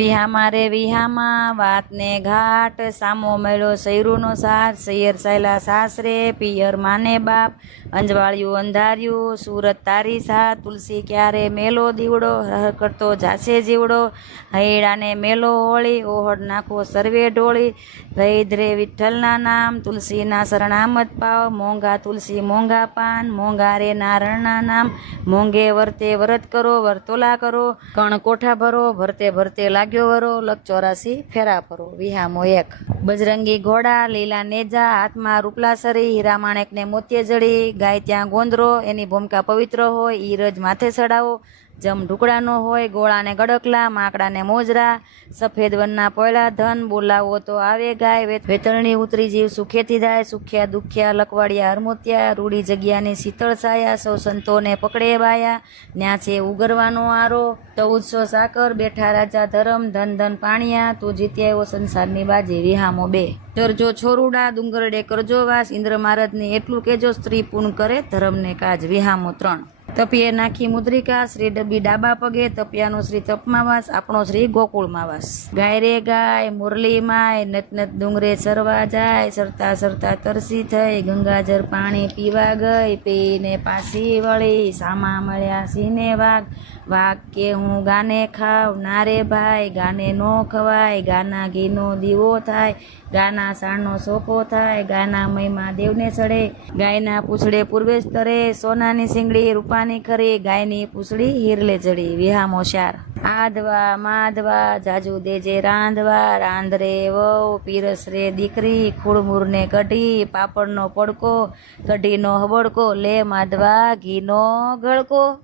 વિહામાં રે વિહામાં વાતને ઘાટ, સામો મેળો સૈરુનો સાથ, સૈયર સાયલા સાસરે, પિયર માને બાપ, અંજવાળિયું અંધાર્યું, સુરત તારી સાથ, તુલસી ક્યારે મેલો દીવડો, હર કરતો જાશે જીવડો, હૈડાને મેલો હોળી, ઓહડ નાખો સર્વે ઢોળી, વૈદ્રે વિઠ્ઠલના નામ, તુલસીના શરણામત પાવ, મોંઘા તુલસી મોંઘા પાન, મોંઘા રે નારણના નામ, મોંઘે વર્તે વરત કરો, વર્તોલા કરો, કણ કોઠા ભરો, ભરતે ભરતે લાગ્યો વરો, લક 84 ફેરા ફરો. વિહામો 1. બજરંગી ઘોડા, લીલા નેજા, હાથમાં રૂપલા સરી, હીરા માણેકને મોતીએ જડી, ગાય ત્યાં ગોંદરો, એની ભૂમિકા પવિત્ર હોય, ઈ રજ માથે ચડાવો, જમ ઢુકડાનો હોય, ગોળાને ગડકલા, માકડાને મોજરા, સફેદ વનના પોયલા ધન, બોલાવો તો આવે ગાય, વેતરણી ઉતરી જીવ સુખેથી જાય, સુખ્યા દુખ્યા લકવાડિયા હરમોત્યા, રૂડી જગ્યાની શીતળ છાયા, સૌ સંતોને પકડે બાયા, ન્યા છે ઉગરવાનો આરો, 1400 સાકર, બેઠા રાજા ધરમ, ધન ધન પાણિયા, તું જીત્યા એવો સંસારની બાજી. વિહામો 2. ચરજો છોરુડા, ડુંગરડે કરજો વાસ, ઇન્દ્ર મહારાજને એટલું કેજો, સ્ત્રી પૂર્ણ કરે ધર્મને કાજ. વિહામો 3. તપિયે નાખી મુદ્રિકા, શ્રી ડબ્બી ડાબા પગે, તપિયાનો શ્રી તપમાં વાસ, આપણો શ્રી ગોકુળમાં વાસ. ગાય રે ગાય, મુરલી માય, નત નત ડુંગરે સરવા જાય, સરતા સરતા તરસી થઈ, ગંગાજર પાણી પીવા ગઈ, પીને પાછી વળી, સામા મળ્યા સિંહને વાઘ, વાઘ કે હું ગાને ખાવ, ના રે ભાઈ ગાને નો ખવાય, ગાના ઘીનો દીવો થાય, ગાના સાણનો સોપો થાય, ગાના મહિમા દેવને ચડે, ગાયના પૂછડે પૂર્વે તરે, સોનાની સિંગડી રૂપાની ખરી, ગાયની પૂછડી હીરલે જડી. વિહામો 4. આધવા માધવા, જાજુ દેજે રાંધવા, રાંધરે વહુ, પીરસરે દીકરી, ખૂળમૂરને કઢી, પાપડનો પડકો, કઢીનો હબડકો, લે માધવા ઘીનો ગળકો.